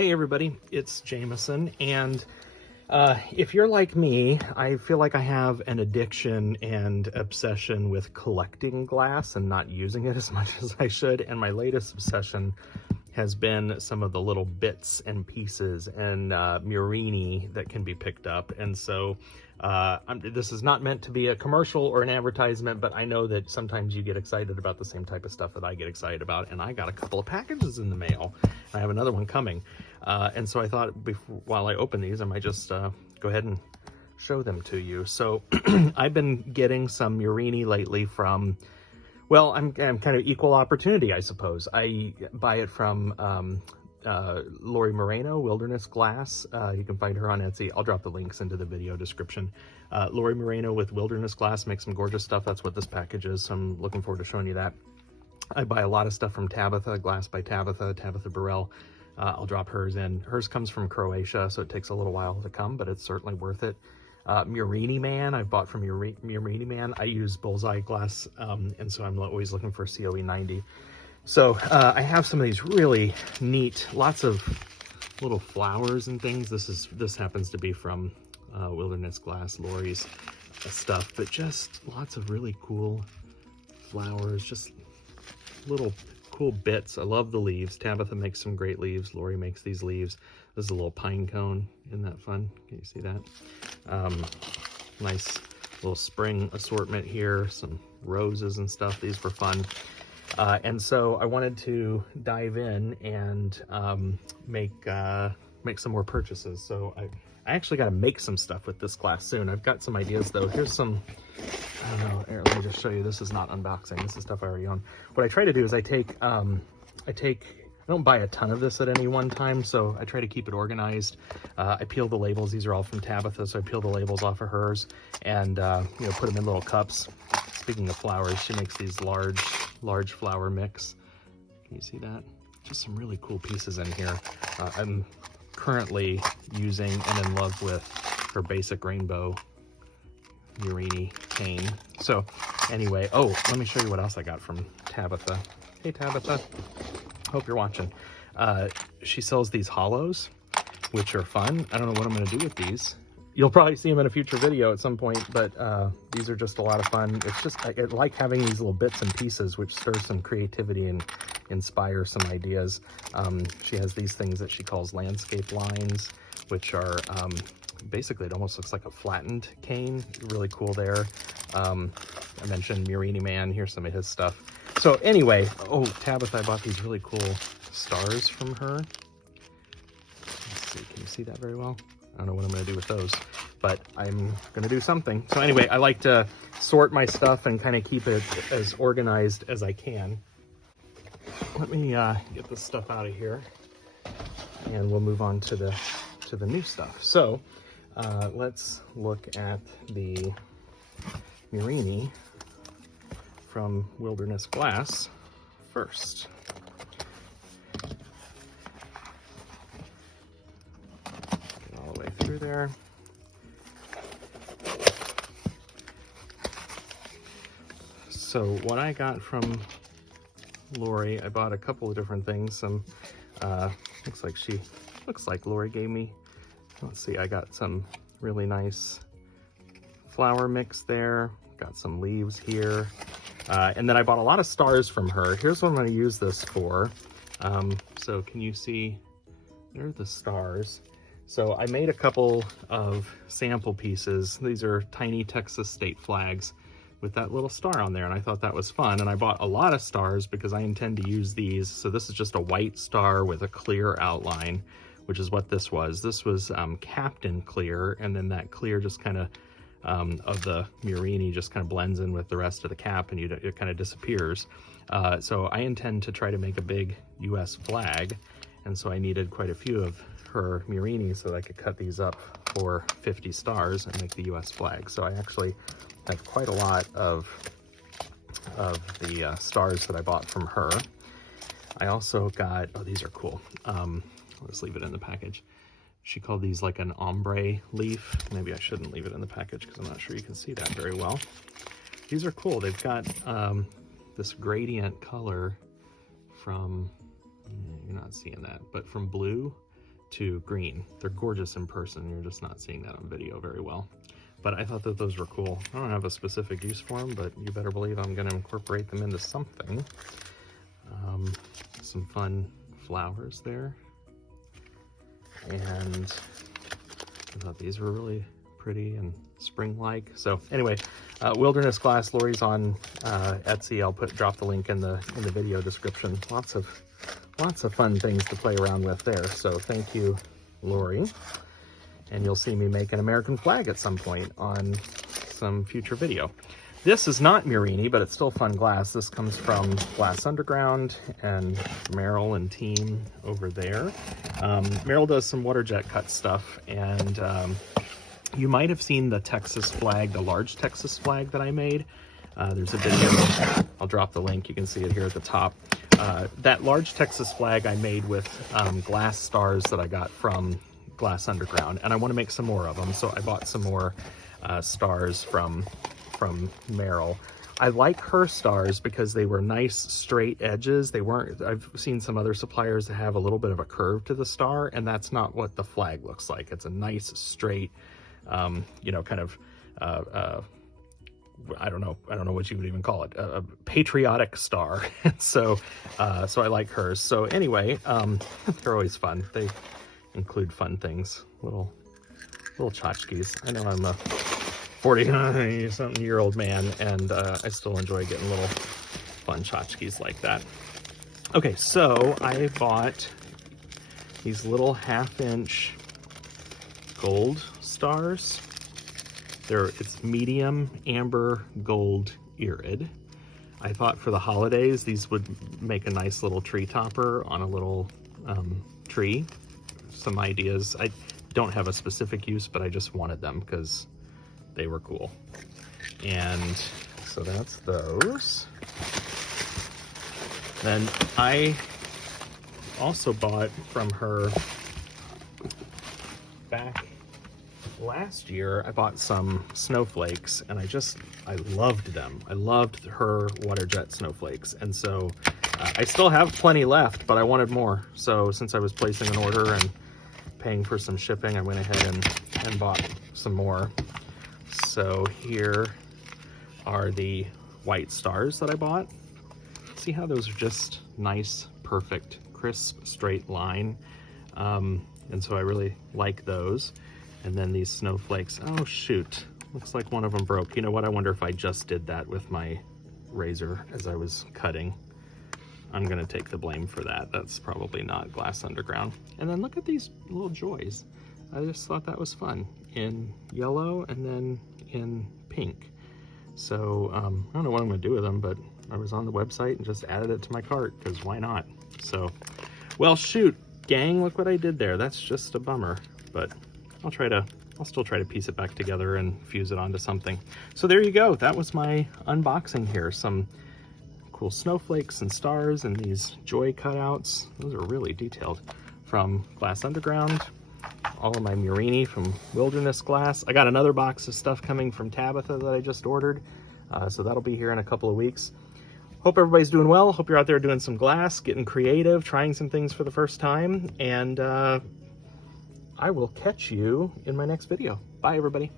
Hey everybody, it's Jameson, and if you're like me, I feel like I have an addiction and obsession with collecting glass and not using it as much as I should, and my latest obsession has been some of the little bits and pieces and Mirini that can be picked up. And so this is not meant to be a commercial or an advertisement, but I know that sometimes you get excited about the same type of stuff that I get excited about, and I got a couple of packages in the mail. I have another one coming, and so I thought while I open these, I might just go ahead and show them to you. So I've been getting some Mirini lately from, well, I'm kind of equal opportunity, I suppose. I buy it from Lori Moreno, Wilderness Glass. You can find her on Etsy. I'll drop the links into the video description. Lori Moreno with Wilderness Glass makes some gorgeous stuff. That's what this package is, so I'm looking forward to showing you that. I buy a lot of stuff from Tabitha, Glass by Tabitha Burrell. I'll drop hers in. Hers comes from Croatia, so it takes a little while to come, but it's certainly worth it. Mirini Man, I've bought from Mirini Man. I use Bullseye Glass, and so I'm always looking for COE 90. So I have some of these really neat, lots of little flowers and things. This happens to be from Wilderness Glass, Lori's stuff, but just lots of really cool flowers, just little cool bits. I love the leaves. Tabitha makes some great leaves. Lori makes these leaves. This is a little pine cone. Isn't that fun? Can you see that? Nice little spring assortment here. Some roses and stuff. These were fun. And so I wanted to dive in and make some more purchases. So I actually got to make some stuff with this glass soon. I've got some ideas though. Here's some, I don't know, here, let me just show you. This is not unboxing. This is stuff I already own. What I try to do is I don't buy a ton of this at any one time, so I try to keep it organized. I peel the labels. These are all from Tabitha, so I peel the labels off of hers and put them in little cups. Speaking of flowers, she makes these large flower mix. Can you see that? Just some really cool pieces in here. I'm currently using and in love with her basic rainbow Mirini cane. So anyway, oh, let me show you what else I got from Tabitha. Hey Tabitha, hope you're watching. She sells these hollows, which are fun. I don't know what I'm gonna do with these. You'll probably see them in a future video at some point, but these are just a lot of fun. It's just, I like having these little bits and pieces which stir some creativity and inspire some ideas. She has these things that she calls landscape lines, which are basically, it almost looks like a flattened cane. Really cool there. I mentioned Mirini Man. Here's some of his stuff. So anyway, oh, Tabitha, I bought these really cool stars from her. Let's see, can you see that very well? I don't know what I'm going to do with those, but I'm going to do something. So anyway, I like to sort my stuff and kind of keep it as organized as I can. Let me get this stuff out of here, and we'll move on to the new stuff. So let's look at the Mirini from Wilderness Glass first. All the way through there. So what I got from Lori, I bought a couple of different things. Some looks like Lori gave me, let's see, I got some really nice flower mix there, got some leaves here, and then I bought a lot of stars from her. Here's what I'm going to use this for. So can you see, there are the stars. So I made a couple of sample pieces. These are tiny Texas state flags with that little star on there, and I thought that was fun. And I bought a lot of stars because I intend to use these. So this is just a white star with a clear outline, which is what this was. This was Captain Clear, and then that clear just kind of the Mirini just kind of blends in with the rest of the cap, and it kind of disappears. So I intend to try to make a big US flag, and so I needed quite a few of her Mirini so that I could cut these up for 50 stars and make the US flag. So I actually have quite a lot of the stars that I bought from her. I also got, oh, these are cool. Let's leave it in the package. She called these like an ombre leaf. Maybe I shouldn't leave it in the package because I'm not sure you can see that very well. These are cool. They've got this gradient color from, you're not seeing that, but from blue to green. They're gorgeous in person. You're just not seeing that on video very well. But I thought that those were cool. I don't have a specific use for them, but you better believe I'm going to incorporate them into something. Some fun flowers there. And I thought these were really pretty and spring-like. So anyway, Wilderness Glass, Lori's on Etsy. I'll drop the link in the video description. Lots of fun things to play around with there. So thank you, Lori. And you'll see me make an American flag at some point on some future video. This is not Mirini, but it's still fun glass. This comes from Glass Underground and Meryl and team over there. Meryl does some water jet cut stuff, and you might have seen the Texas flag, the large Texas flag that I made. There's a video, I'll drop the link, you can see it here at the top. That large Texas flag I made with glass stars that I got from Glass Underground, and I want to make some more of them, so I bought some more stars from Meryl. I like her stars because they were nice straight edges. They weren't, I've seen some other suppliers that have a little bit of a curve to the star, and that's not what the flag looks like. It's a nice straight, you know, kind of I don't know what you would even call it, a patriotic star. So I like hers. So anyway, they're always fun. They include fun things, little tchotchkes. I know I'm a 40-something-year-old man, and I still enjoy getting little fun tchotchkes like that. Okay, so I bought these little 1/2-inch gold stars. It's medium amber gold irid. I thought for the holidays these would make a nice little tree topper on a little tree. Some ideas. I don't have a specific use, but I just wanted them because they were cool. And so that's those. Then I also bought from her back last year. I bought some snowflakes, and I loved them. I loved her water jet snowflakes, and so I still have plenty left, but I wanted more. So since I was placing an order and paying for some shipping, I went ahead and bought some more. So here are the white stars that I bought. See how those are just nice, perfect, crisp, straight line. And so I really like those. And then these snowflakes, oh shoot, looks like one of them broke. You know what, I wonder if I just did that with my razor as I was cutting. I'm gonna take the blame for that. That's probably not Glass Underground. And then look at these little joys. I just thought that was fun, in yellow and then in pink. So I don't know what I'm gonna do with them, but I was on the website and just added it to my cart, because why not? So, well shoot, gang, look what I did there. That's just a bummer, but I'll still try to piece it back together and fuse it onto something. So there you go. That was my unboxing here. Some cool snowflakes and stars and these joy cutouts. Those are really detailed. From Glass Underground, all of my Mirini from Wilderness Glass. I got another box of stuff coming from Tabitha that I just ordered. So that'll be here in a couple of weeks. Hope everybody's doing well. Hope you're out there doing some glass, getting creative, trying some things for the first time. And I will catch you in my next video. Bye, everybody.